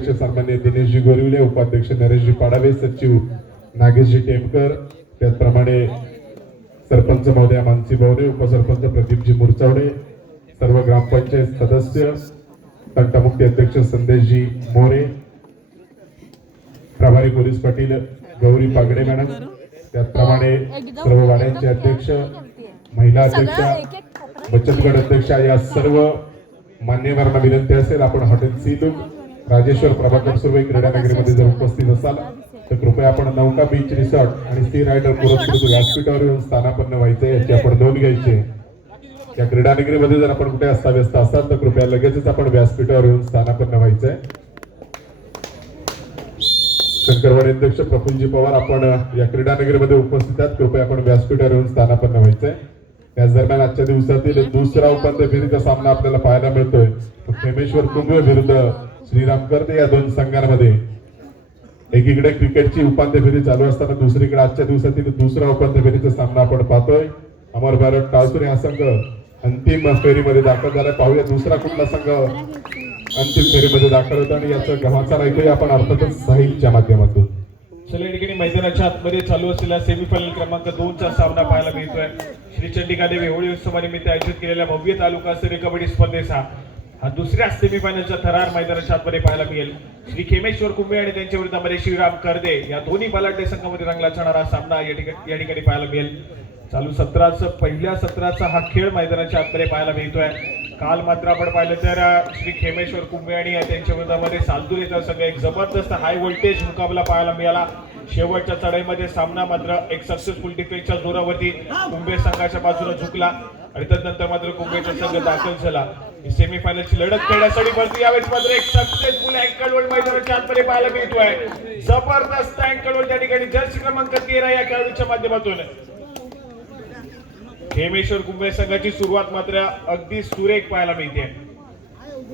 अध्यक्ष सन्माननीय दिनेशजी गोरिवले, उपाध्यक्ष नरेशजी पाडावे, सचिव नागेशजी टेमकर, त्याचप्रमाणे सरपंच महोदया मानसी भावरे, उपसरपंच प्रदीपजी मुरचावडे, सर्व ग्रामपंचायत सदस्य, तंटामुक्ती अध्यक्ष संदेशजी मोरे, प्रभारी पोलीस पाटील गौरी पागडे मॅडम, त्याचप्रमाणे सर्व वाड्यांचे अध्यक्ष, महिला अध्यक्षा, बचत गट अध्यक्षा, या सर्व मान्यवरांना विनंती असेल आपण hotel sea look Rajeshwar Prabhakar Surve क्रीडा नगरीमध्ये जर उपस्थित असाल तर कृपया आपण नौका बीच रिसॉर्ट आणि सी रायडर पुरस्कृत व्यासपीठावर येऊन स्थानापन्न व्हायचे याची आपण नोंद घ्यायची. या क्रीडा नगरीमध्ये जर आपण कुठे अस्ताव्यस्त असाल तर कृपया लगेचच आपण व्यासपीठावर येऊन स्थानापन्न व्हायचंय. शंकरवाडी अध्यक्ष प्रफुल्लजी पवार आपण या क्रीडा नगरीमध्ये उपस्थित आहात, कृपया आपण व्यासपीठावर येऊन स्थानापन्न व्हायचंय. त्याच दरम्यान आजच्या दिवसातील दुसरा उपांत्य फेरीचा सामना आपल्याला पाहायला मिळतोय. खेमेश्वर कुंभे विरुद्ध श्रीराम कर्दे या दोन संघांमध्ये एकीकडे क्रिकेटची उपांत्य फेरी चालू असताना दुसरीकडे आजच्या दिवसातील दुसरा उपांत्य फेरीचा सामना आपण पाहतोय. अमर भारत टाळसुरे हा संघ अंतिम फेरीमध्ये दाखल झाला. पाहूया दुसरा कुठला संघ अंतिम फेरीमध्ये दाखल होता आणि याचा गव्हाचा ऐकूया आपण अर्थातच साहिलच्या माध्यमातून. चला या ठिकाणी मैदानाच्या आतमध्ये चालू असलेला सेमीफायनल क्रमांक 2 चा सामना पाहायला मिळतोय. श्री चंडिकादेवी होळी उत्सवानिमित्त आयोजित केलेल्या भव्य तालुका स्तरीय कबड्डी स्पर्धेचा हा दुसऱ्या सेमीफायनलचा थरार मैदानाच्या आतमध्ये पाहायला मिळेल. श्री खेमेश्वर कुंभे आणि त्यांच्या विरुद्धामध्ये श्रीराम कर्दे या दोन्ही बलाढ्य संघामध्ये रंगला जाणारा सामना या ठिकाणी पाहायला मिळेल. चालू सत्राचा पहिल्या सत्राचा हा खेळ मैदानाच्या आतमध्ये पाहायला मिळतोय. काल मात्र आपण पाहिलं तर श्री खेमेश्वर कुंभे आणि त्यांच्या विरोधामध्ये सालदुरेचा संघ एक जबरदस्त हाय व्होल्टेज मुकाबला पाहायला मिळाला. शेवटच्या चढाईमध्ये सामना मात्र एक सक्सेसफुल डिफेन्सच्या जोरावरती कुंभे संघाच्या बाजूला झुकला आणि त्यानंतर मात्र कुंभेचा संघ दाखल झाला. सेमीफायनलची लढत खेळण्यासाठी परंतु यावेळेस मात्र एक सक्सेसफुल अँकल होल्ड मैदानाच्या आतमध्ये पाहायला मिळतोय. जबरदस्त अँकल होल्ड त्या ठिकाणी जर्सी क्रमांक 13 या खेळाडूच्या माध्यमातून खेमेश्वर कुंभे संघाची सुरुवात मात्र अगदी सुरेख पाहायला मिळते.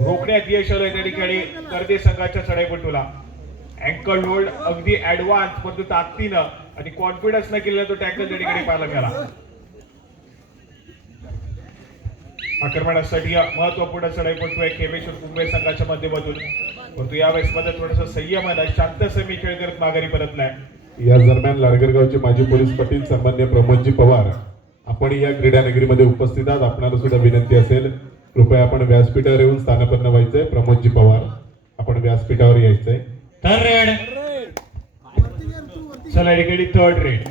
रोखण्यात यश आलं त्या ठिकाणी कर्दे संघाच्या चढाईपटूला. अँकल होल्ड अगदी ऍडव्हान्स परंतु ताकदीनं आणि कॉन्फिडन्स न केलेला तो टॅकल त्या ठिकाणी पाहायला मिळाला. आक्रमणासाठी महत्वपूर्ण चढाईपटू आहे खेमेश्वर कुंभे संघाच्या माध्यमातून, परंतु यावेळेस मध्ये थोडस संयम आहे, शांत सेमी खेळ करत माघारी परतलाय. या दरम्यान लाडगरगावचे माजी पोलीस पाटील सन्मान्य प्रमोदजी पवार आपण या क्रीडा नगरीमध्ये उपस्थित आहात. आपणाला सुद्धा विनंती असेल कृपया आपण व्यासपीठावर येऊन स्थानापन्न व्हायचंय. प्रमोदजी पवार आपण व्यासपीठावर यायचंय. चला ठिकाणी थर्ड रेड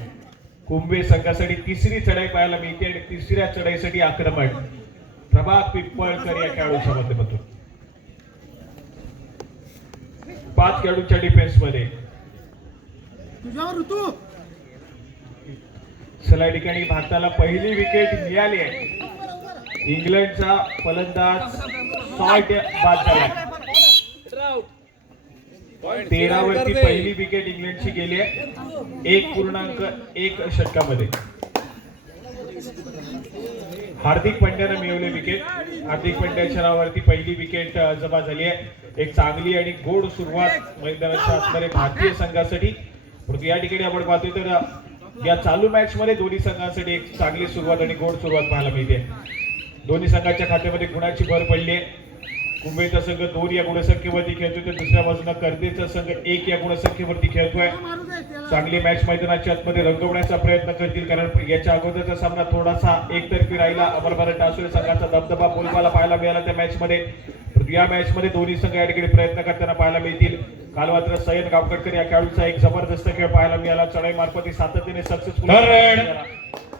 कुंभे संघासाठी तिसरी चढाई पाहायला मिळते आणि तिसऱ्या चढाईसाठी आक्रमण प्रभाग पिंपळकर या खेळाडूच्या माध्यमातून. 5 खेळाडूंच्या डिफेन्स मध्ये. चला ठिकाणी भारताला पहिली विकेट मिळाली आहे. इंग्लंडचा फलंदाज शॉट बाद झाला. 13 वरती पहिली विकेट इंग्लंडची गेली आहे 1.1 षटकामध्ये. हार्दिक पंड्याने मिळवली विकेट. हार्दिक पंड्याच्या नावावरती पहिली विकेट जमा झाली आहे. एक चांगली आणि गोड सुरुवात मैदानाच्या आतमध्ये भारतीय संघासाठी. परंतु या ठिकाणी आपण पाहतोय तर या चालू मॅच मध्ये दोन्ही संघांसाठी एक चांगली सुरुवात आणि गोड सुरुवात पाहायला मिळते. दोन्ही संघाच्या खात्यामध्ये गुणाची भर पडली आहे. कुंभेचा संघ 2 या गुणसंख्येवरती खेळतोय तर दुसऱ्या बाजूला कर्देचा संघ 1 या गुणसंख्येवरती खेळतोय. चांगली मॅच मैदानाच्या आतमध्ये रंगवण्याचा प्रयत्न करतील, कारण याच्या अगोदरचा सामना थोडासा एकतर्फी राहिला. अमर भारत टाळसुरे संघाचा दबदबा बोलबाला पाहायला मिळाला त्या मॅच मध्ये. या मॅच मध्ये दोन्ही संघ या ठिकाणी प्रयत्न करताना पाहायला मिळतील. काल मात्र सय्यद गावकटकर या खेळाडूचा एक जबरदस्त खेळ पाहायला मिळाला. चढाई मार्फत सातत्याने सक्सेसफुल.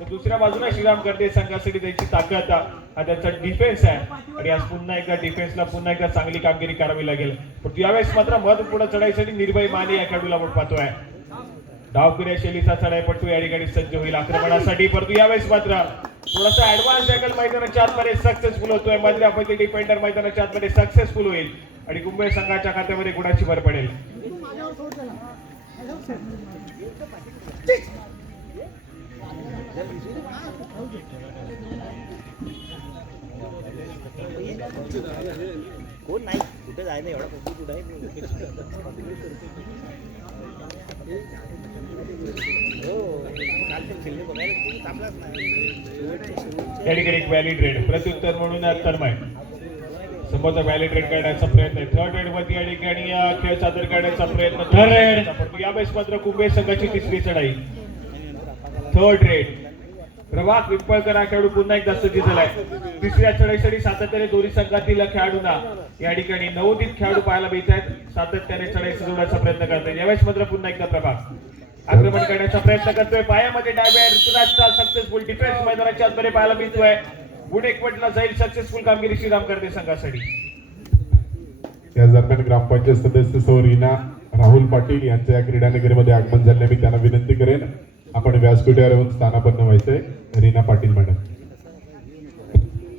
दुसऱ्या बाजूला श्रीराम कर्दे संघासाठी त्यांची ताकद हा त्यांचा डिफेन्स आहे आणि आज पुन्हा एकदा डिफेन्सला पुन्हा एकदा चांगली कामगिरी करावी लागेल. पण यावेळेस मात्र महत्वपूर्ण चढाईसाठी निर्भय माने या खेळाडूला आपण पाहतोय. डावखुऱ्या शैलीचा चढाईपटू या ठिकाणी सज्ज होईल आक्रमणासाठी. परंतु यावेळेस मात्र थोडासा ऍडव्हान्स टॅकल मैदानाच्या आतमध्ये सक्सेसफुल होतोय. मधल्या पद्धती डिफेंडर मैदानाच्या आतमध्ये सक्सेसफुल होईल आणि कुंभे संघाच्या खात्यामध्ये गुणाची भर पडेल. कोण नाही कुठे जाय नाही एवढा कुठे आहे. या ठिकाणी एक व्हॅलिड रेड प्रत्युत्तर म्हणून तन्मय संभाचा व्हॅलिड रेड करण्याचा प्रयत्न आहे. थर्ड रेड वरती या ठिकाणी खेळ सादर करण्याचा प्रयत्न. Third red. परंतु यावेळेस मात्र कुंभे संघाची तिसरी चढाई. Third red. प्रभात पिंपळकर हा खेळाडू पुन्हा एकदा सज्ज झालाय. तिसऱ्या चढाईसाठी सातत्याने दोन्ही संघातील खेळाडूंना या ठिकाणी नवोदित खेळाडू पाहायला मिळत आहेत. सातत्याने चढाई सजवण्याचा प्रयत्न करतात. यावेळेस मात्र पुन्हा एकदा प्रभात आक्रमण करण्याचा प्रयत्न करतोय. पायामध्ये डाव्या ऋतुराजचा सक्सेसफुल डिफेन्स मैदानाच्या आतमध्ये पाहायला मिळतोय. गुड एक पटला जाईल. सक्सेसफुल कामगिरी श्रीराम करते संघासाठी. या दरम्यान ग्रामपंचायत सदस्य सौ रीना राहुल पाटील यांच्या या क्रीडानगरीमध्ये आगमन झाले. मी त्यांना विनंती करेन आपण व्यासपीठावर येऊन स्थानापन्न व्हायचंय. रीना पाटील मॅडम.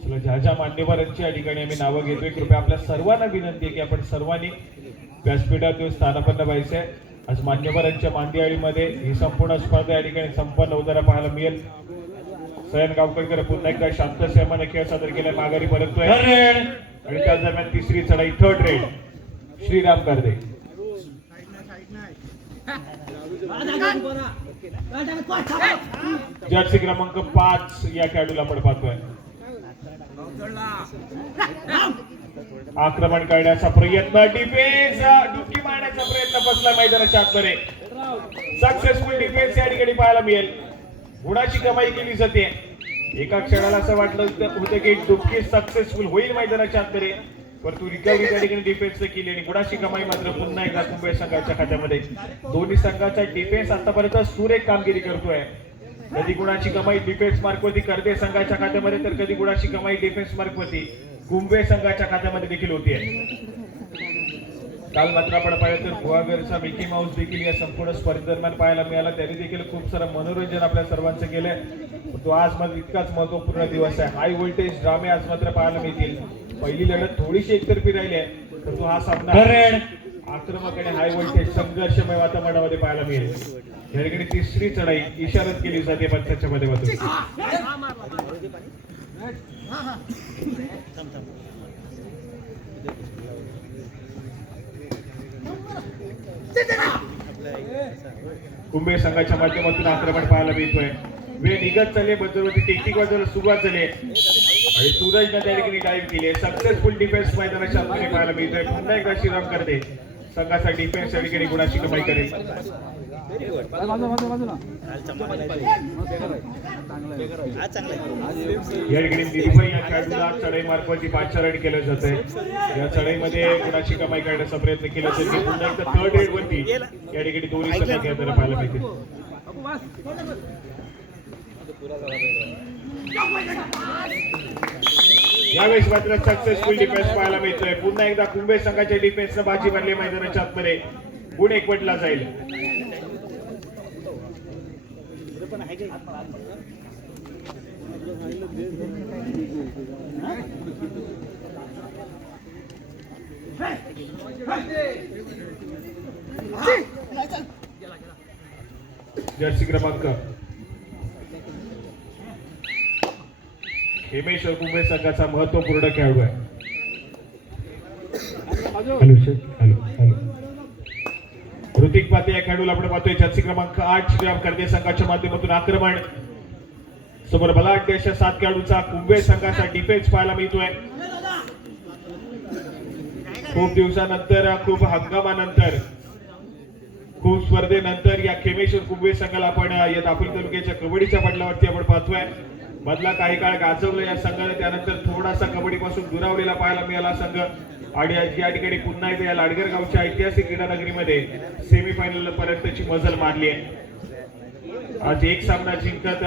चला, ज्या ज्या मान्यवरांची या ठिकाणी आम्ही नावं घेतोय, कृपया आपल्या सर्वांना विनंती आहे की आपण सर्वांनी व्यासपीठावर येऊन स्थानापन्न व्हायचंय. आज मान्यवरांच्या मांदियाळीमध्ये ही संपूर्ण स्पर्धा या ठिकाणी संपन्न होताना पाहायला मिळेल. सयन गावकरकर पुन्हा एकदा शांत संयमाने खेळ सादर केलाय. माघारी परततोय Third red. आणि त्याच दरम्यान तिसरी चढाई. थर्ड रेड श्रीराम करदे. जर्सी क्रमांक 5 या खेळाडूला आपण पाहतोय. आक्रमण करण्याचा प्रयत्न. डिफेन्स डुबकी मारण्याचा प्रयत्न बसला मैदानाच्या आतमध्ये. सक्सेसफुल डिफेन्स या ठिकाणी पाहायला मिळेल. गुणाची कमाई केली जाते. एका क्षणाला असं वाटलं होतं की डुबकी सक्सेसफुल होईल मैदानाच्या आतमध्ये, परंतु रिकव्हरी त्या ठिकाणी डिफेन्स केली आणि गुणाची कमाई मात्र पुन्हा एकदा कुंभे संघाच्या खात्यामध्ये. दोन्ही संघाचा डिफेन्स आतापर्यंत सुरेख कामगिरी करतोय. कधी गुणाची कमाई डिफेन्स मार्कवरती करते संघाच्या खात्यामध्ये, तर कधी गुणाची कमाई डिफेन्स मार्कवरती कुंभे संघाच्या खात्यामध्ये देखील होतीये. काल मात्र आपण पाहिलं तर गुहागरचा मिकी माऊस देखील या संपूर्ण स्पर्धेदरम्यान पाहायला मिळाला. त्यांनी देखील खूप सारं मनोरंजन आपल्या सर्वांचं केलंय. तो आज मात्र इतकाच महत्वपूर्ण दिवस आहे. हाय व्होल्टेज ड्रामे आज मात्र पाहायला मिळतील. पहिली लढत थोडीशी एकतर्फी राहिली आहे, परंतु हा सामना Third red. आक्रमक आणि हाय व्होल्टेज संघर्षमय वातावरणामध्ये पाहायला मिळेल. या ठिकाणी तिसरी चढाई इशारत केली जाते पंचाच्या माध्यमातून. कुंभे संघाच्या माध्यमातून आक्रमण पाहायला मिळतोय. वेळ निघत चालले. बदलवरती टेक्निक वाजवायला सुरुवात झाली आणि सूरजने त्या ठिकाणी डाईव्ह केली. सक्सेसफुल डिफेन्स मैदानाच्या आतमध्ये पाहायला मिळतोय. पुन्हा एकदा श्रीराम करते संघाचा डिफेन्स या ठिकाणी गुणाची कमाई करेल. या ठिकाणी निर्भय या खेळाडूला चढाई मार्फत 5 रन केलं जात आहे. या चढाईमध्ये गुणाची कमाई करण्याचा प्रयत्न केला जातो. पुन्हा एकदा थर्ड रेड वरती या ठिकाणी दोन्ही संघ खेळताना पाहायला मिळतील. यावेळेस मात्र सक्सेसफुल डिफेन्स पाहायला मिळतोय. पुन्हा एकदा कुंभे संघाच्या डिफेन्सनं बाजी मारली मैदानाच्या आतमध्ये. गुण एकवटला जाईल. जर्सी क्रमांक हेमेश्वर कुंभे संघाचा महत्वपूर्ण खेळाडू आहे. ऋतिक पाते या खेळाडूला आपण पाहतोय. जर्सी क्रमांक 8 श्रीराम करदे संघाच्या माध्यमातून आक्रमण. समोर बलाढ्य अशा 7 खेळाडूचा कुंभे संघाचा डिफेन्स पाहायला मिळतोय. खूप दिवसानंतर, खूप हंगामानंतर, खूप स्पर्धेनंतर या खेमेश्वर कुंभे संघाला आपण या दापोली तालुक्याच्या कबड्डीच्या पडल्यावरती आपण पाहतोय. मधला काही काळ गाजवलं या संघाने, त्यानंतर थोडासा कबड्डीपासून दुरावलेला पाहायला मिळाला संघ. आणि या ठिकाणी पुन्हा एकदा या लाडगर गावच्या ऐतिहासिक क्रीडा नगरीमध्ये सेमीफायनल पर्यंतची मजल मारली आहे. आज एक सामना जिंकत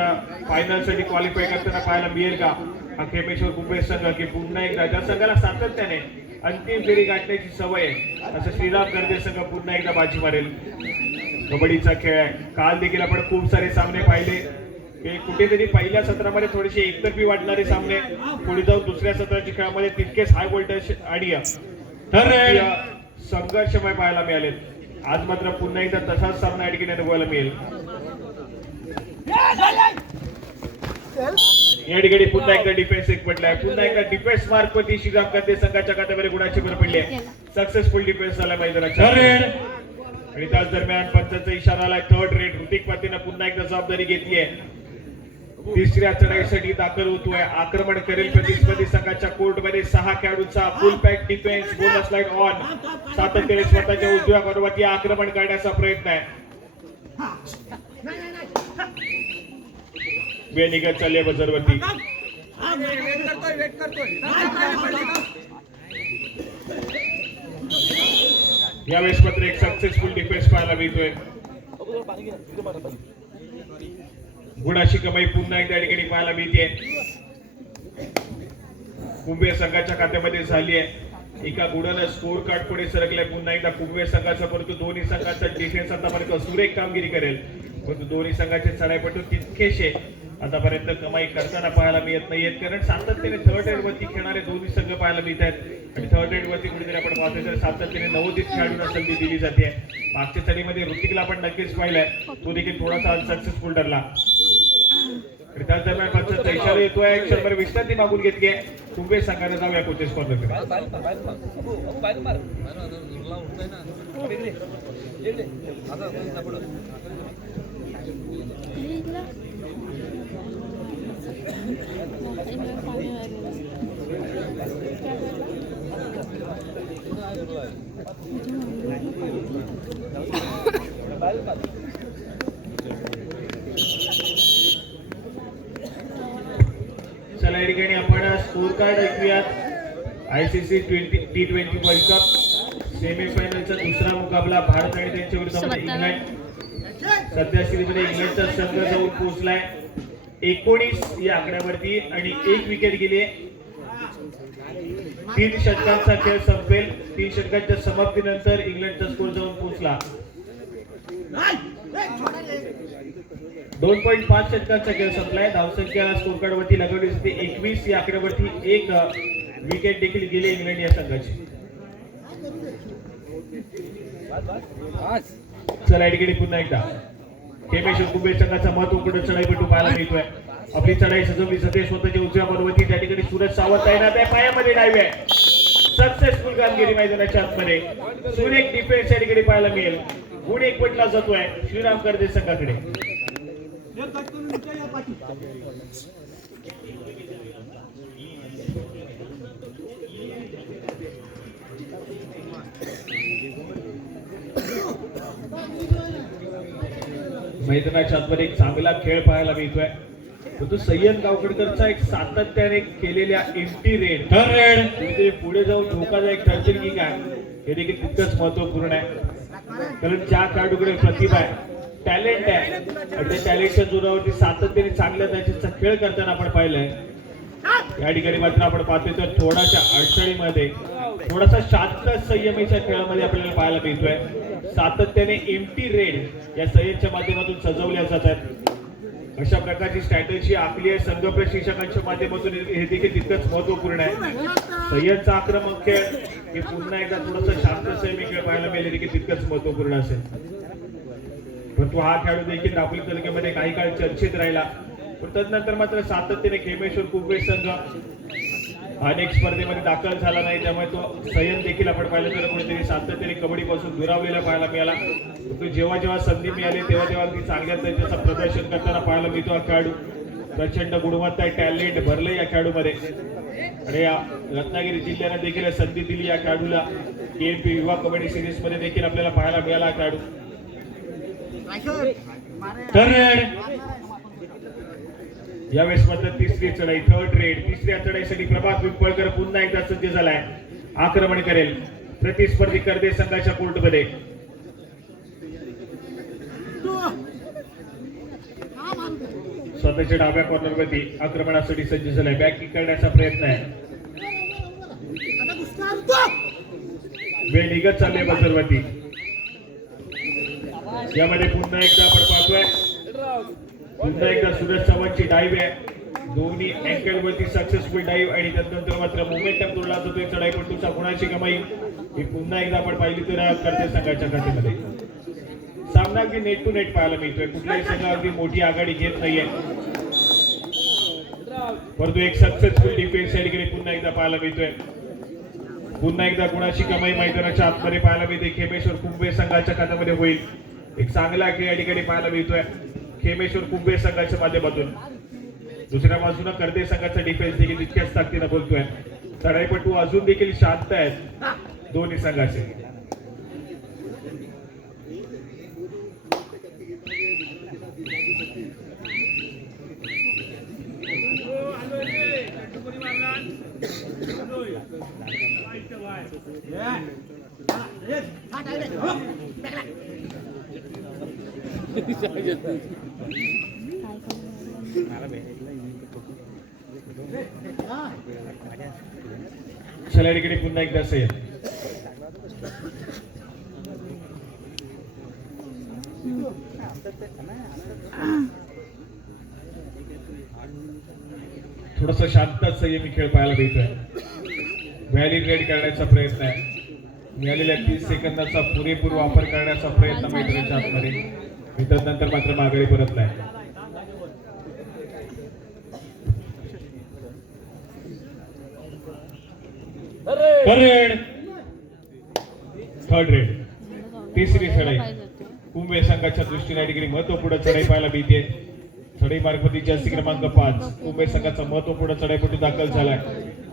फायनल साठी क्वालिफाय करताना पाहायला मिळेल का हा खेमेश्वर कुंभे संघ, की पुन्हा एकदा ज्या संघाला सातत्याने अंतिम फेरी गाठण्याची सवय आहे असं श्रीराम करदे संघ पुन्हा एकदा बाजी मारेल. कबड्डीचा खेळ आहे. काल देखील आपण खूप सारे सामने पाहिले. कुठेतरी पहिल्या सत्रामध्ये थोडेसे एकतर्फी वाटणारे सामने पुढे जाऊन दुसऱ्या सत्राच्या खेळामध्ये तितकेच हाय व्होल्टेज आणि संघर्षमय पाहायला मिळाले. आज मात्र पुन्हा एकदा तसाच सामना या ठिकाणी अनुभवायला मिळेल. या ठिकाणी पुन्हा एकदा डिफेन्स एक पडलाय. पुन्हा एकदा डिफेन्स मार्क वरती श्रीराम करदे संघाच्या खात्यामध्ये गुणाची भर पडली आहे. सक्सेसफुल डिफेन्स झाला मैदानाच्या. आणि त्याच दरम्यान पंचाचा इशारा आलाय. Third red. ऋतिक पातेनं पुन्हा एकदा जबाबदारी घेतली आहे. तिसऱ्या चढाईसाठी दाखल होतोय. आक्रमण करेल प्रतिस्पर्धी संघाच्या कोर्टमध्ये 6 खेळाडूंचा फुल pack defence, bonus light on. सातत्याने स्वतःच्या उजव्या बरोबर आक्रमण करण्याचा प्रयत्न आहे. वेळ निघत चालली आहे बजरवरती. यावेळेस मात्र एक सक्सेसफुल डिफेन्स पाहायला मिळतोय. गुणाची कमाई पुन्हा एकदा ठिकाणी पाहायला मिळते. कुंभे संघाच्या खात्यामध्ये झाली आहे. एका गुणानं स्कोर कार्ड पुढे सरकलाय पुन्हा एकदा कुंभे संघाचा, परंतु दोन्ही संघाचा डिफेन्स आतापर्यंत सुरेख कामगिरी करेल. परंतु दोन्ही संघाचे चढाईपटू तितकेशे आतापर्यंत कमाई करताना पाहायला मिळत नाहीयेत, कारण सातत्याने थर्ड रेड वरती खेळणारे दोन्ही संघ पाहायला मिळत आहेत. आणि थर्ड रेड वरती कुठेतरी आपण पाहतोय तर सातत्याने नवोदित खेळाडूंना संधी दिली जाते. मागच्या चढीमध्ये ऋतिकला आपण नक्कीच पाहिलंय, तो देखील थोडासा अनसक्सेसफुल ठरला. त्याच दरम्यान पंचांचा इशारा येतोय. एक क्षणभर विश्रांती मागून घेतली आहे. कुंभे संघाने जाऊया कोचेस कॉर्नरकडे. चला या ठिकाणी आपण स्कोर कार्ड ऐकूयात. ICC T20 वर्ल्ड कप सेमीफायनलचा दुसरा मुकाबला भारत आणि त्यांच्या विरुद्ध इंग्लंड. सध्या स्थितीमध्ये इंग्लंडचा संघ जाऊन पोहोचलाय 19 या आकड्यावरती आणि 1 विकेट गेली. 3 षटकांचा खेळ संपेल. 3 षटकांच्या समाप्तीनंतर इंग्लंडचा स्कोर जाऊन पोहोचला. 2.5 षटकांचा खेळ संपलाय. धावसंख्येला स्कोर कार्ड वरती लगवली होती 21 या आकड्यावरती 1 विकेट देखील गेले इंग्लंड या संघाची. चला या ठिकाणी पुन्हा एकदा खेमेश्वर कुंभे संघाचा महत्वपूर्ण चढाईपटू पाहायला मिळतोय. आपली चढाई सजवली जाते स्वतःच्या उजव्या बरोबरती. त्या ठिकाणी सूरज सावंत तैनात आहे. पायामध्ये डावी आहे. सक्सेसफुल कामगिरी मैदानाच्या आतमध्ये. सुरेख डिफेन्स या ठिकाणी पाहायला मिळेल. गुण 1 पटला जातोय श्रीराम कर्दे संघाकडे. मैदानाच्या आतमध्ये एक चांगला खेळ पाहायला मिळतोय. परंतु सय्यद गावकरचा एक सातत्याने केलेल्या एम्प्टी रेड म्हणजे पुढे जाऊन धोकादायक ठरतील की काय हे देखील तितकंच महत्वपूर्ण आहे. कारण ज्या खेळाडूकडे प्रतिभा आहे, टॅलेंट आहे आणि त्या टॅलेंटच्या जोरावरती सातत्याने चांगल्या त्याचा खेळ करताना आपण पाहिलंय. या ठिकाणी मात्र आपण पाहतोय तर थोड्याशा अडचणीमध्ये थोडासा शांत संयमीच्या खेळामध्ये आपल्याला पाहायला मिळतोय. सातत्याने एम्प्टी रेड या सय्यदच्या माध्यमातून सजवल्या जातात. अशा प्रकारची स्ट्रॅटेजी आखली आहे संघ प्रशिक्षकांच्या माध्यमातून. हे देखील तितकंच महत्वपूर्ण आहे. सय्यदचा आक्रमक खेळ हे पुन्हा एकदा थोडंसं शांत संयमी खेळ पाहायला मिळेल देखील तितकंच महत्वपूर्ण असेल. परंतु हा खेळाडू देखील दापोली तालुक्यामध्ये काही काळ चर्चेत राहिला. पण तदनंतर मात्र सातत्याने खेमेश्वर कुंभे संघ अनेक स्पर्धेमध्ये दाखल झाला नाही, त्यामुळे तो सय्यद देखील आपण पाहिलं तर कुठेतरी सातत्याने कबड्डीपासून दुरावलेला पाहायला मिळाला. जेव्हा जेव्हा संधी मिळाली तेव्हा तेव्हा अगदी चांगल्या त्याचं प्रदर्शन करताना पाहायला मिळतो. हा खेळाडू प्रचंड गुणवत्ता टॅलेंट भरले या खेळाडूमध्ये आणि या रत्नागिरी जिल्ह्याने देखील संधी दिली या खेळाडूला. KMP युवा कबड्डी सिरीज मध्ये देखील आपल्याला पाहायला मिळाला खेळाडू. यावेळेस मात्र तिसरी चढाई थर्ड रेड. तिसऱ्या चढाईसाठी प्रभात पिंपळकर पुन्हा एकदा सज्ज झालाय. आक्रमण करेल प्रतिस्पर्धी कर्दे संघाच्या कोर्टमध्ये. स्वतःच्या डाव्या कॉर्नरवरती आक्रमणासाठी सज्ज झालाय. बॅक किक करण्याचा प्रयत्न आहे. वेळ निघत चालले बजरवरती. यामध्ये पुन्हा एकदा आपण पाहतोय पुन्हा एकदा सूरज सावंतची डाईव्ह आहे. दोन्ही अँकल वरती सक्सेसफुल डाईव्ह आणि त्यानंतर मात्र मोमेंटम तोडला जातोय चढाईपटूचा. गुणाची कमाई ही पुन्हा एकदा आपण पाहिली तर कर्दे संघाच्या खात्यामध्ये. सामना अगदी नेट टू नेट पाहायला मिळतोय. कुठलाही संघ अगदी मोठी आघाडी घेत नाहीये. परंतु एक सक्सेसफुल डिफेन्स या ठिकाणी पुन्हा एकदा पाहायला मिळतोय. पुन्हा एकदा गुणाची कमाई मैदानाच्या आतमध्ये पाहायला मिळते. खेमेश्वर कुंभे संघाच्या खात्यामध्ये होईल. एक चांगला खेळ या ठिकाणी पाहायला मिळतोय खेमेश्वर कुंभे संघाच्या माध्यमातून. दुसऱ्या बाजूला कर्दे संघाचा डिफेन्स देखील तितक्याच ताकदीनं बोलतोय. चढाईपटू अजून देखील शांत आहेत दोन्ही संघाचे. चला इकडे पुन्हा एकदा असेल. थोडस शांत संयमी खेळ पाहायला मिळतोय. व्हॅली रेड करण्याचा प्रयत्न आहे. मिळालेल्या 30 सेकंदाचा पुरेपूर वापर करण्याचा प्रयत्न मैत्रीच्या आतमध्ये. नंतर मात्र माघारी परतलाय. रेड थर्ड रेड तिसरी चढाई कुंभे संघाच्या दृष्टीने डिग्री महत्वपूर्ण चढाई पाहायला मिळते. चढाई मार्फती जास्ती क्रमांक 5 कुंभे संघाचा महत्वपूर्ण चढाईपटू दाखल झालाय.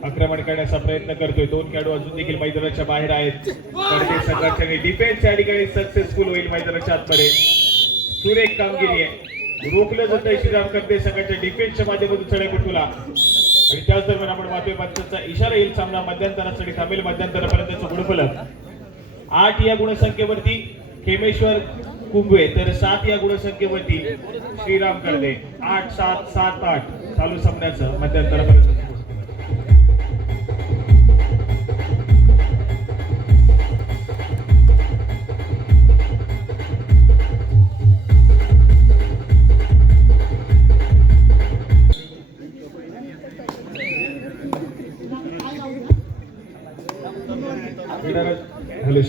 आक्रमण करण्याचा प्रयत्न करतोय. 2 खेळाडू अजून देखील मैदानाच्या बाहेर आहेत. कर्दे संघाच्या डिफेन्स या ठिकाणी सक्सेसफुल होईल. मैदानाच्या आतमध्ये सुरेख कामगिरी आहे. रोखलं जातंय श्रीराम कर्दे संघाच्या डिफेन्सच्या माध्यमातून चढाईपटूला. आणि त्याच दरम्यान आपण पाहतोय पंचांचा इशारा येईल. सामना मध्यंतरासाठी थांबेल. मध्यंतरापर्यंतचं गुणफलक 8 या गुणसंख्येवरती खेमेश्वर कुंभे तर 7 या गुणसंख्येवरती श्रीराम कर्दे. 8-7-7-8 चालू सामन्याचं मध्यंतरापर्यंत. हॅलो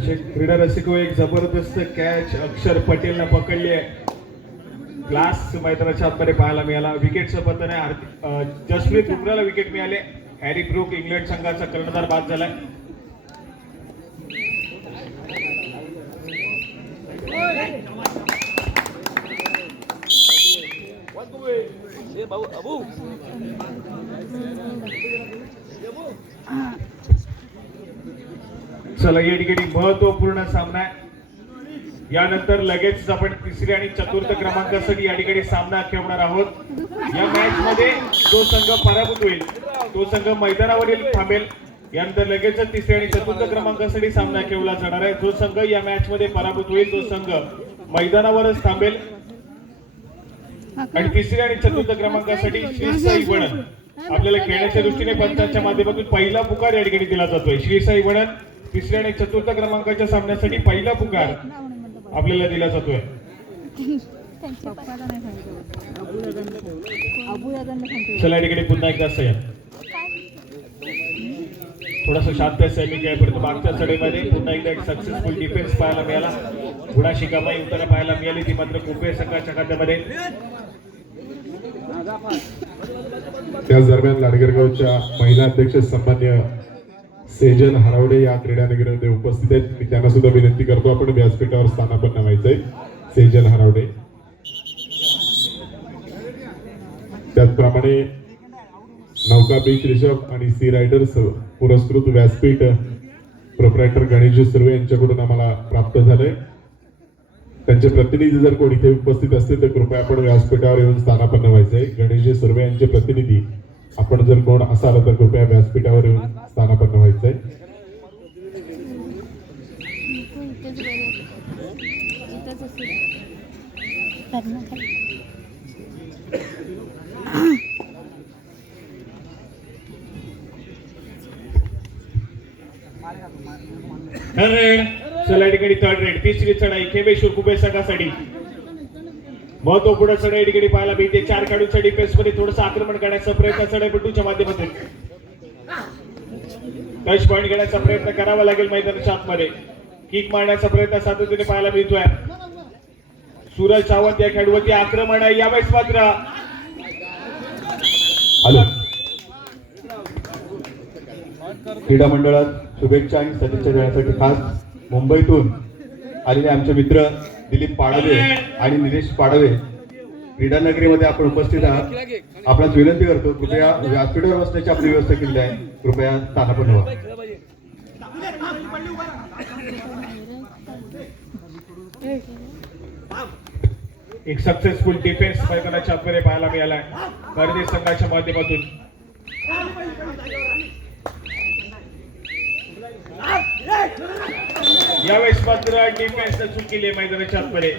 शेख क्रीडा रसिको एक जबरदस्त कॅच अक्षर पटेलनं पकडली आहे. क्लास मैदानाच्या आतमध्ये पाहायला मिळाला. विकेटचं पतन आहे. जसप्रीत बुमराला विकेट मिळाले. हॅरी ब्रूक इंग्लंड संघाचा कर्णधार बाद झालाय. चला या ठिकाणी महत्वपूर्ण सामना आहे. यानंतर लगेच आपण तिसरी आणि चतुर्थ क्रमांकासाठी या ठिकाणी सामना खेळणार आहोत. या मॅच मध्ये जो संघ पराभूत होईल तो संघ मैदानावरील थांबेल. यानंतर लगेच तिसरी आणि चतुर्थ क्रमांकासाठी सामना खेळला जाणार आहे. जो संघ या मॅच मध्ये पराभूत होईल तो संघ मैदानावरच थांबेल. आणि तिसरी आणि चतुर्थ क्रमांकासाठी श्री साई वणन आपल्याला खेळण्याच्या दृष्टीने पंचांच्या माध्यमातून पहिला पुकार या ठिकाणी दिला जातोय. श्री साई वणन तिसऱ्या आणि चतुर्थ क्रमांकाच्या सामन्यासाठी पहिला पुकार आपल्याला दिला जातोय. चला इकडे पुन्हा एकदा सह्या थोडासा शांत सेमी खेळ परंतु मागच्या चढाईमध्ये पुन्हा एकदा एक सक्सेसफुल डिफेन्स पाहायला मिळाला. गुणाशी कमाई उत्तरं पाहायला मिळाली ती मात्र कुंभे संघाच्या खात्यामध्ये. त्याच दरम्यान लाडगेरगावच्या महिला अध्यक्ष सन्मान्य सेजल हरावडे या क्रीडा नगरीमध्ये उपस्थित आहेत. मी त्यांना सुद्धा विनंती करतो आपण व्यासपीठावर स्थानापन्न व्हायचंय. सेजल हरावडे. त्याचप्रमाणे नौका बीच रिषभ आणि सी रायडर्स पुरस्कृत व्यासपीठ प्रोप्रायटर गणेश सुर्वे यांच्याकडून आम्हाला प्राप्त झालंय. त्यांचे प्रतिनिधी जर कोणी इथे उपस्थित असतील तर कृपया आपण व्यासपीठावर येऊन स्थानापन्न व्हायचंय. गणेश सुर्वे यांचे प्रतिनिधी आपण जर कोण असाल तर कृपया व्यासपीठावर येऊन स्थानापन्न व्हायचंय. चला ठिकाणी थर्ड रेड तिसरी चढाई खेमेश्वर कुंभे संघासाठी महत्वपूर्ण चढाई ठिकाणी पाहायला मिळते. 4 खेळाडूंच्या डिफेन्स मध्ये थोडंसं आक्रमण करण्याचा प्रयत्न चढाईपटूच्या माध्यमातून टच पॉइंट घेण्याचा प्रयत्न करावा लागेल. मैदानाच्या आतमध्ये किक मारण्याचा प्रयत्न सातत्याने पाहायला मिळतोय. सूरज सावंत या खेळाडूवरती आक्रमण आहे यावेळेस मात्र क्रीडा मंडळात शुभेच्छा आणि सदिच्छा देण्यासाठी खास मुंबईतून आलेले आमचे मित्र दिलीप पाडवे आणि निलेश पाडवे क्रीडा नगरीमध्ये आपण उपस्थित आहात. आपणास विनंती करतो, कृपया व्यासपीठावर बसण्याची आपली व्यवस्था केलेली आहे. कृपया स्थानापन्न व्हा. एक सक्सेसफुल डिफेन्स मैदानाच्या आतमध्ये पाहायला मिळालाय भारतीय संघाच्या माध्यमातून. यावेळेस मात्र डिफेन्सने चूक केली आहे मैदानाच्या आतमध्ये.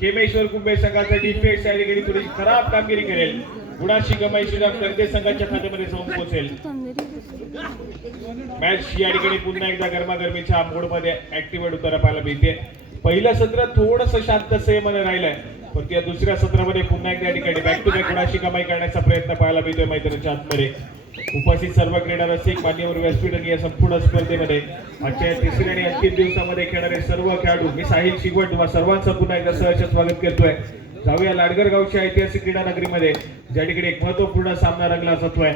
खेमेश्वर कुंभे संघाचा डिफेन्स या ठिकाणी थोडी खराब कामगिरी करेल. गुणाशी कमाई श्रीराम गर्दे संघाच्या खात्यामध्ये जाऊन पोहोचेल. मॅच या ठिकाणी पुन्हा एकदा गरमागरमीच्या मोडमध्ये ऍक्टिव्हेट होताना पाहायला मिळते. पहिलं सत्र थोडंसं शांत संयमाने राहिलंय, पण त्या दुसऱ्या सत्रामध्ये पुन्हा एकदा या ठिकाणी बॅक टू बॅक गुणाशी कमाई करण्याचा प्रयत्न पाहायला मिळतोय मैदानाच्या आतमध्ये. उपस्थित सर्व क्रीडा रसिक मान्यवर व्यासपीठ या संपूर्ण स्पर्धेमध्ये आजच्या तिसऱ्या आणि अंतिम दिवसामध्ये खेळणारे सर्व खेळाडू मी साहिल शिगवण तुम्हा सर्वांचं पुन्हा एकदा सहर्ष स्वागत करतोय. जाऊया लाडगर गावच्या ऐतिहासिक क्रीडा नगरीमध्ये, ज्या ठिकाणी एक महत्वपूर्ण सामना रंगला जातोय.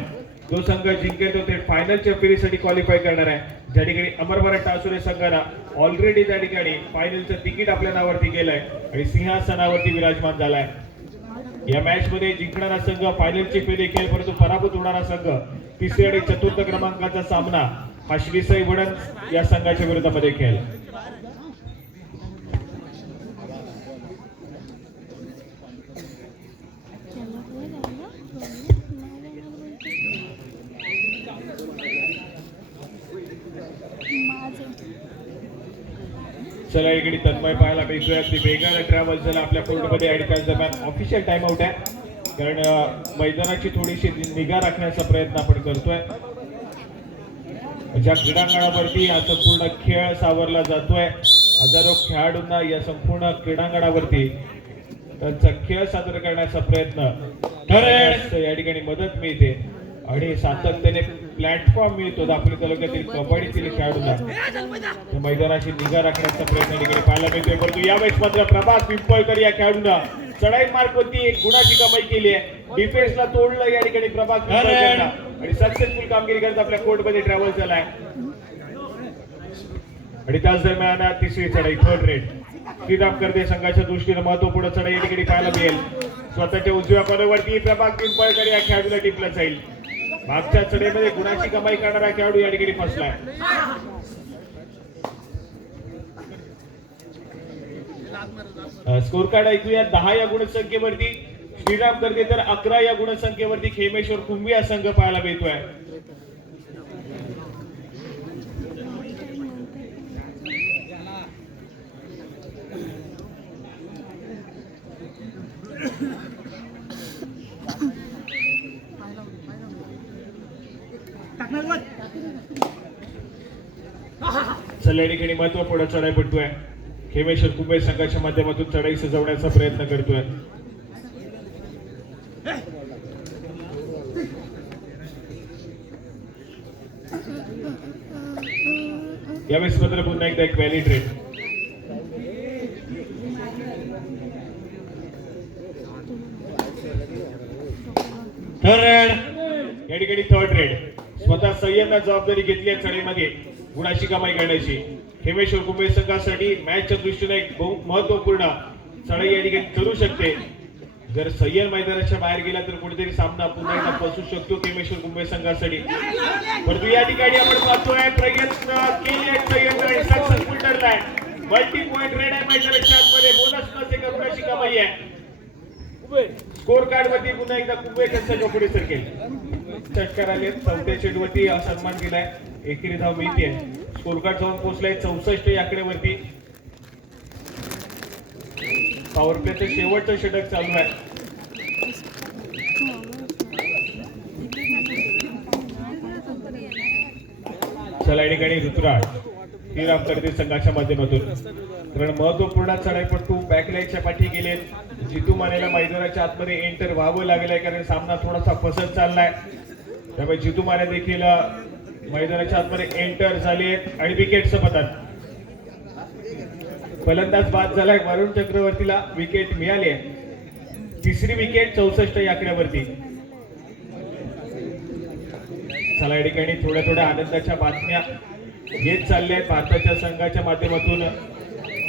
जो संघ जिंकेल तो थेट फायनलच्या फेरीसाठी क्वालिफाय करणार आहे. ज्या ठिकाणी अमरभरा टासुरे संघाला ऑलरेडी त्या ठिकाणी फायनलचं तिकीट आपल्या नावावरती गेलंय आणि सिंहासनावरती विराजमान झालाय. या मॅच मध्ये जिंकणारा संघ फायनलची फेरी खेळ, परंतु पराभूत होणारा संघ तिसऱ्या आणि चतुर्थ क्रमांकाचा सामना हा श्रीसाई वडन या संघाच्या विरोधामध्ये खेळ. चला इकडे तन्मय पाहायला मिळतोय. अगदी वेगाने ट्रॅव्हल झाला आपल्या कोर्टमध्ये आणि त्याच दरम्यान ऑफिशियल टाइम आउट आहे, कारण मैदानाची थोडीशी निगा राखण्याचा प्रयत्न आपण करतोय. ज्या क्रीडांगणावरती हा संपूर्ण खेळ सावरला जातोय, हजारो खेळाडूंना या संपूर्ण क्रीडांगणावरती त्यांचा खेळ सादर करण्याचा प्रयत्न या ठिकाणी मदत मिळते आणि सातत्याने प्लॅटफॉर्म मिळतो दापोली तालुक्यातील कबड्डीतील खेळाडूंना मैदानाची निगा राखण्याचा प्रयत्न ठिकाणी पाहायला मिळतोय. परंतु यावेळेस मात्र प्रभास पिंपळकर या खेळाडूंना चढाई मार्कवरती एक गुणाची कमाई केली आहे. डिफेन्सला तोडलं या ठिकाणी प्रभास पिंपळकरला आणि सक्सेसफुल कामगिरी करत आपल्या कोर्टमध्ये ट्रॅव्हल झालाय. आणि त्याच दरम्यान तिसरी चढाई थर्ड रेड श्रीराम गर्दे संघाच्या दृष्टीने महत्वपूर्ण चढाई या ठिकाणी पाहायला मिळेल. स्वतःच्या उजव्या कॉर्नरवरती प्रभास पिंपळकर या खेळाडूला टिपलं जाईल. मागच्या चढाईमध्ये गुणाची कमाई करणारा खेळाडू या ठिकाणी फसलाय. स्कोर कार्ड ऐकूया. 10 या गुणसंख्येवरती श्रीराम गर्दे तर 11 या गुणसंख्येवरती खेमेश्वर कुंभी हा संघ पाहायला मिळतोय. चला या ठिकाणी महत्वपूर्ण चढाई पडतोय. खेमेश्वर कुंभे संघाच्या माध्यमातून चढाई सजवण्याचा प्रयत्न करतोय. यावेळेस मात्र पुन्हा एकदा एक व्हॅलिड रेड. या ठिकाणी थर्ड रेड. स्वतः सय्यदनं जबाबदारी घेतली आहे चढाईमध्ये गुणाची कमाई करण्याची. खेमेश्वर कुंभे संघासाठी मॅचच्या दृष्टीने एक महत्वपूर्ण चढाई या ठिकाणी करू शकते. जर सय्यद मैदानाच्या बाहेर गेला तर कुठेतरी सामना पुन्हा एकदा फसू शकतो खेमेश्वर कुंभे संघासाठी. परंतु या ठिकाणी आपण पाहतोय प्रयत्न केले सय्यद आणि सक्सेसफुल ठरलाय. मल्टी पॉइंट रेड आहे मैदानाच्या आतमध्ये. बोनस मध्ये गुणाची कमाई आहे. स्कोर कार्ड वरती पुन्हा एकदा कुंभे संघ पुढे सरकेल. षटकार आले. चौथ्या चेंडूवरती सन्मान दिलाय. एकेरी धाव मिळते. स्कोर कार्ड जाऊन पोहोचलाय 64 या आकड्यावरती. पॉवर प्लेचं शेवटचं षटक चालू आहे. चला या ठिकाणी ऋतुराज श्रीराम गर्दे संघाच्या माध्यमातून, कारण महत्वपूर्ण चढाईपटू बॅकलाईनच्या पाठी गेले. जितू मानेला मैदानाच्या आतमध्ये एंटर व्हावं लागलंय, कारण सामना थोडासा फसत चाललाय. त्यामुळे जितू माने देखील मैदानाच्या आतमध्ये एंटर झाले आणि विकेटचं पतन. फलंदाज बाद झालाय. वरुण चक्रवर्तीला विकेट मिळाली आहे. तिसरी विकेट 64 या आकड्यावरती. चला या ठिकाणी थोड्या थोड्या आनंदाच्या बातम्या येत चालल्या आहेत भारताच्या संघाच्या माध्यमातून.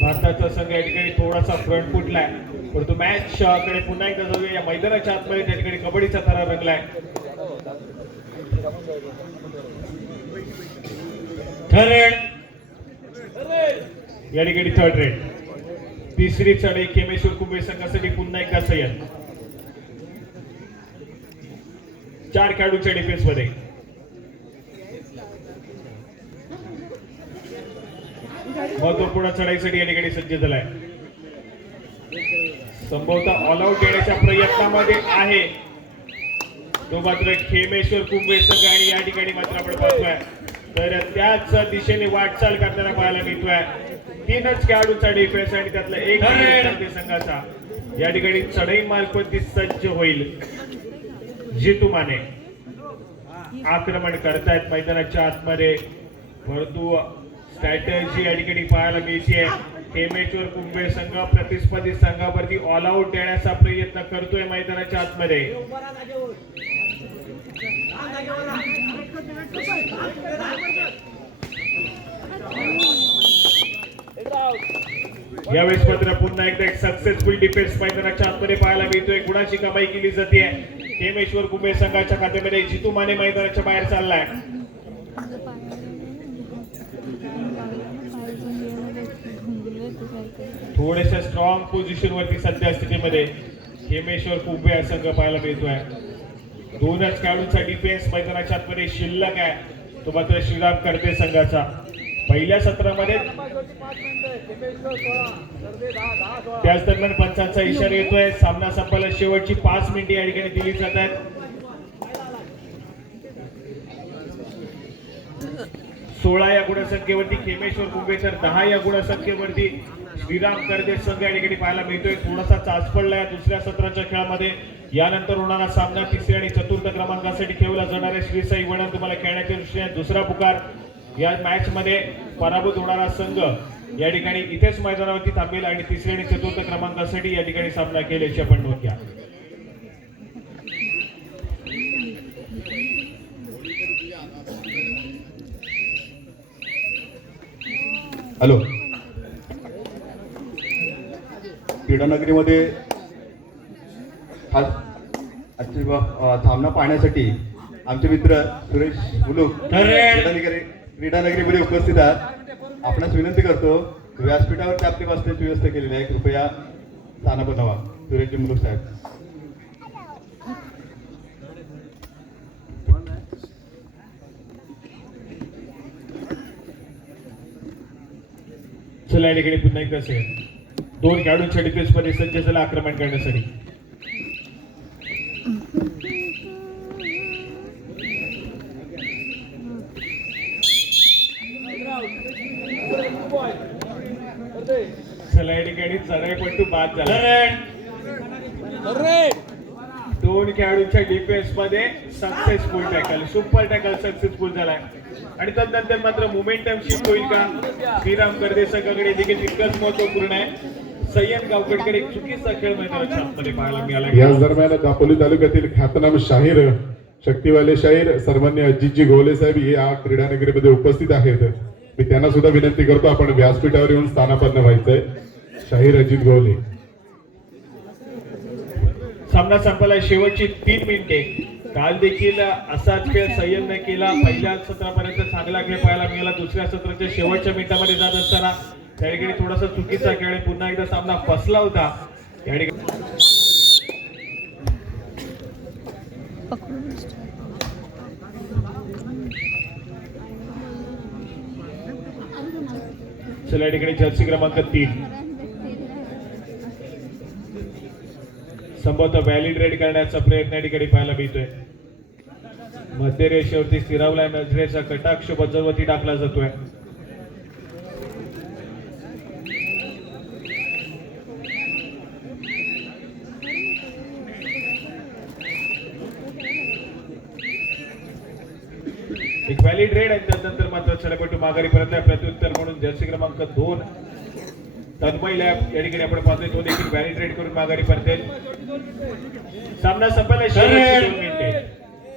भारताचा संघ या ठिकाणी थोडासा फ्रंट फुटलाय. परंतु मॅच कडे पुन्हा एकदा जाऊया. या मैदानाच्या आतमध्ये त्या ठिकाणी कबड्डीचा थरार रंगलाय. थर्ड या ठिकाणी थर्ड रेड. तिसरी चढाई खेमेश्वर कुंभे संघासाठी पुन्हा एकदा सय्यद. 4 खेळाडूच्या डिफेन्स मध्ये. महत्वपूर्ण चढाईसाठी या ठिकाणी सज्ज झालाय. संभवतः ऑल आउट येण्याच्या प्रयत्नामध्ये आहे तो मात्र खेमेश्वर कुंभे संघ आणि या ठिकाणी मात्र आपण पाहतोय तर त्याच दिशेने वाटचाल करताना पाहायला मिळतोय. 3च खेळाडूंचा डिफेन्स आणि त्यातला एक संघाचा या ठिकाणी चढाई मार्फत सज्ज होईल. जितू माने आक्रमण करतायत मैदानाच्या आतमध्ये परंतु स्ट्रॅटजी या ठिकाणी पाहायला मिळते. खेमेश्वर कुंभे संघ प्रतिस्पर्धी संघावरती ऑल आउट देण्याचा प्रयत्न करतोय मैदानाच्या आतमध्ये. यावेळेस मात्र पुन्हा एकदा एक सक्सेसफुल डिफेन्स मैदानाच्या आतमध्ये पाहायला मिळतोय. गुणाची कमाई केली जाते. खेमेश्वर कुंभे संघाच्या खात्यामध्ये जितू माने मैदानाच्या बाहेर चाललाय. थोड्याशा स्ट्रॉंग पोझिशन वरती सध्या स्थितीमध्ये खेमेश्वर कुंभे हा संघ पाहायला मिळतोय. 2च खेळाडूंचा डिफेन्स मैदानाच्या आतमध्ये शिल्लक आहे तो मात्र श्रीराम करते संघाचा. पहिल्या सत्रामध्ये त्याच दरम्यान पंचांचा इशारा येतोय. सामना संपायला शेवटची 5 मिनिटे या ठिकाणी दिली जात आहेत. 16 या गुणसंख्येवरती खेमेश्वर कुंभे तर 10 या गुणसंख्येवरती श्रीराम करदे संघ या ठिकाणी पाहायला मिळतोय. थोडासा चाच पडलाय दुसऱ्या सत्राच्या खेळामध्ये. यानंतर होणारा सामना 3ऱ्या आणि 4र्थ क्रमांकासाठी खेळला जाणार आहे. श्री साई वणन तुम्हाला खेळण्याच्या दृष्टीने दुसरा पुकार. या मॅच मध्ये पराभूत होणारा संघ या ठिकाणी इथेच मैदानावरती थांबेल आणि 3ऱ्या आणि 4र्थ क्रमांकासाठी या ठिकाणी सामना खेळल्याची आपण नोंद घ्या. हॅलो, क्रीडानगरीमध्ये खास आजची सामना पाहण्यासाठी आमचे मित्र सुरेश मुलूक क्रीडानगरीमध्ये उपस्थित आहात. आपणास विनंती करतो व्यासपीठावर आपली बसण्याची व्यवस्था केलेली आहे. कृपया स्थानापन्न व्हा. सुरेश मुलूक साहेब. चला या ठिकाणी पुन्हा एकदा असेल 2 खेळाडूंच्या डिफेन्स मध्ये सज्ज झाला आक्रमण करण्यासाठी. चला या ठिकाणी चढाईपट्टू बाद झाला. 2 खेळाडूंच्या डिफेन्स मध्ये successful tackle, super tackle successful झालाय आणि तदनंतर मात्र मोमेंटम शिफ्ट होईल का श्रीराम करदे संघाकडे देखील तितकंच महत्वपूर्ण आहे. सय्यद गावकडे एक चुकीचा खेळ मैदानाच्या आतमध्ये पाहायला मिळाला. याच दरम्यान दापोली तालुक्यातील ख्यातनाम शाहीर शक्तिवाले शाहीर सर्वज्ञ अजितजी गोले साहेब हे या क्रीडानगरीमध्ये उपस्थित आहेत. मी त्यांना सुद्धा विनंती करतो आपण व्यासपीठावर येऊन स्थानापन्न व्हायचंय. शाहीर अजित गोले. सामना संपला शेवटची 3 मिनिटे. काल देखील असाच खेळ सय्यदने केला. पहिल्या सत्रापर्यंत चांगला खेळ पाहायला मिळाला. दुसऱ्या सत्राच्या शेवटच्या मिनिटामध्ये जात असताना त्या ठिकाणी थोडासा चुकीचा खेळ पुन्हा एकदा सामना फसला होता. या ठिकाणी चला या ठिकाणी जर्सी क्रमांक 3 संभवतः व्हॅलिड रेड करण्याचा प्रयत्न या ठिकाणी पाहायला मिळतोय. मध्य रेषेवरती स्थिरावलाय. नजरेचा कटाक्ष बजरवरती टाकला जातोय. एक व्हॅलिड रेड आणि त्यानंतर मात्र चढपटू माघारी परत आहे. प्रत्युत्तर म्हणून जर्सी क्रमांक 2 तन्मय लॅब या ठिकाणी आपण पाहतोय तो देखील व्हॅलिड रेड करून माघारी परतेल. सामना संपला शेवटचे 2 मिनिटे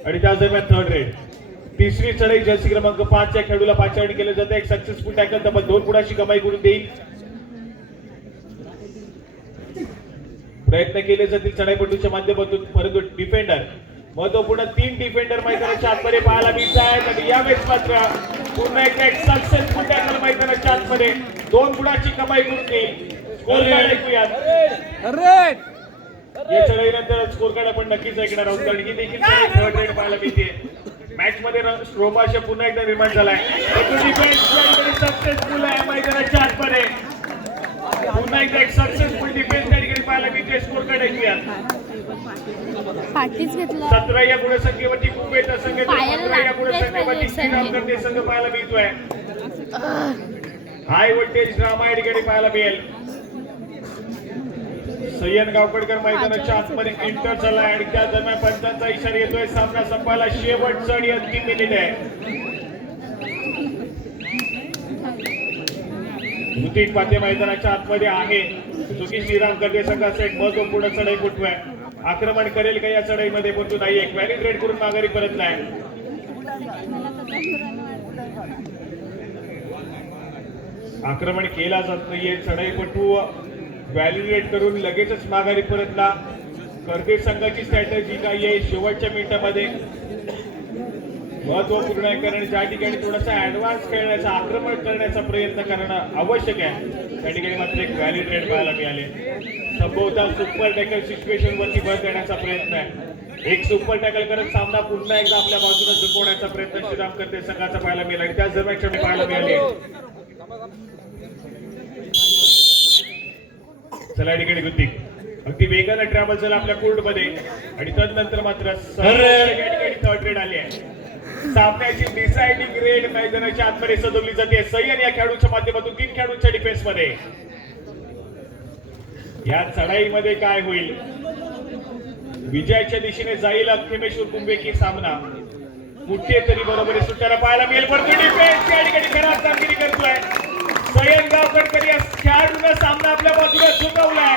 आणि त्याच दरम्यान थर्ड रेड. तिसरी चढाई जर्सी क्रमांक 5 च्या खेळाडूला पाचावणी केलं जातं. एक सक्सेसफुल टॅकल तब्बल 2 गुणाची कमाई करून देईल. प्रयत्न केले जातील चढाईपटूच्या माध्यमातून, परंतु डिफेंडर महत्वपूर्ण 3 डिफेंडर मैदानाच्या आतमध्ये पाहायला मिळत आहेत आणि यावेळेस मात्र पुन्हा एकदा एक सक्सेसफुल टॅकल मैदानाच्या आतमध्ये 2 गुणाची कमाई करून येईल. स्कोर कार्ड ऐकूयात. या चढाईनंतर स्कोर कार्ड आपण नक्कीच ऐकणार आहोत, कारण ही देखील थर्ड रेड पाहायला मिळते. मॅच मध्ये रोमांच पुन्हा एकदा निर्माण झालाय. सक्सेसफुल आहे मैदानाच्या आतमध्ये. पुन्हा एकदा एक सक्सेसफुल डिफेन्स त्या ठिकाणी पाहायला मिळते. स्कोर कार्ड ऐकूयात. पाठीच घेतलं 17 या गुणसंख्येवरती कुबेटा संघ, 15 या गुणसंख्येवरती श्रीराम करते संघ पाहायला मिळतोय. हाय व्होल्टेज ड्रामा या ठिकाणी पाहायला मिळेल. सय्यद गावकडकर मैदानाच्या आतमध्ये एंटर झालाय आणि त्या दरम्यान पंचांचा इशारा येतोय. सामना संपायला शेवटचा आणि अंतिम मिनिट आहे. ऋतिक पाते मैदानाच्या आतमध्ये आहे, जो की श्रीराम कर्दे संघाचा एक महत्वपूर्ण चढाई कुठवाय. आक्रमण करेल का या चढाईमध्ये, परंतु नाही. एक व्हॅलिड रेड करून माघारी परतलाय. आक्रमण केला जात नाहीये. चढाईपटू व्हॅलिडेट करून लगेचच माघारी परतला. कर्दे संघाची स्ट्रॅटेजी काय आहे शेवटच्या मिनिटामध्ये महत्वपूर्ण आहे, कारण ज्या ठिकाणी थोडासा ऍडव्हान्स खेळण्याचा, आक्रमण करण्याचा प्रयत्न करणं आवश्यक आहे, त्या ठिकाणी मात्र एक व्हॅलिड रेड पाहायला मिळाले. संभवतः सुपर टॅकल सिच्युएशन वरती भर देण्याचा प्रयत्न आहे. एक सुपर टॅकल करत सामना पुन्हा एकदा आपल्या बाजूने झुकवण्याचा प्रयत्न श्रीराम कर्दे संघाचा पाहायला मिळाला आणि त्याच दरम्यान क्षणी पाहायला मिळाले. चला या ठिकाणी गुत्ती अगदी वेगाने ट्रॅव्हल झाला आपल्या कोर्टमध्ये आणि तदनंतर मात्र या ठिकाणी थर्ड रेड आली आहे. सामन्याची डिसाइडिंग रेड मैदानाच्या आतमध्ये सजवली जाते. सय्यद या खेळाडूच्या माध्यमातून 3 खेळाडूंच्या डिफेन्स मध्ये. या चढाईमध्ये काय होईल, विजयाच्या दिशेने जाईल अखेमेश्वर कुंभे की सामना कुठेतरी बरोबर सुट्ट्याला पाहायला मिळेल, परंतु डिफेन्स या ठिकाणी खराब कामगिरी करतोय. सय्यद गावकडकर या खेळाडूने सामना आपल्या बाजूला झुकवलाय.